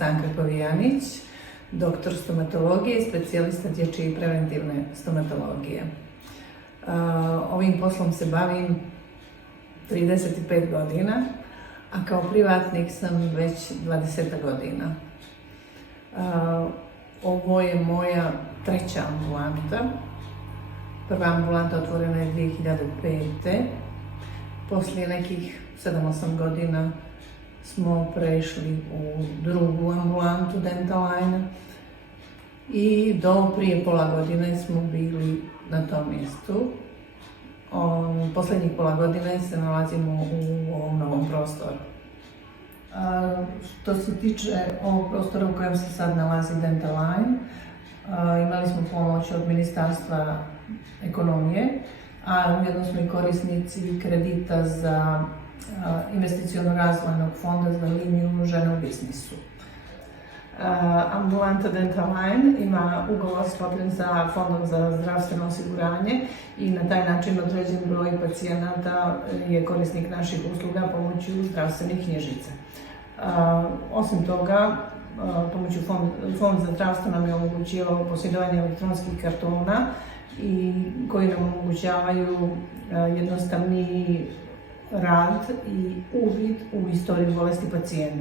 Stanka Kovijanić, doktor stomatologije i specijalista dječje i preventivne stomatologije. Ovim poslom se bavim 35 godina, a kao privatnik sam već 20 godina. Ovo je moja treća ambulanta. Prva ambulanta otvorena je 2005. Poslije nekih 7-8 godina smo prešli u drugu ambulantu Dentaline i do prije pola godine smo bili na tom mjestu. Posljednjih pola godine se nalazimo u ovom novom prostoru. Što se tiče ovog prostora u kojem se sad nalazi Dentaline, imali smo pomoć od Ministarstva ekonomije, a ujedno smo i korisnici kredita za investiciono-razvojnog fonda za liniju žene u biznisu. Ambulanta Dentaline ima ugovor sklopljen sa Fondom za zdravstveno osiguranje i na taj način određen broj pacijenata je korisnik naših usluga pomoću zdravstvenih knjižica. Osim toga, pomoću Fond za zdravstvo nam je omogućio posjedovanje elektronskih kartona koji nam omogućavaju jednostavniji rad i uvid u istoriju bolesti pacijenta.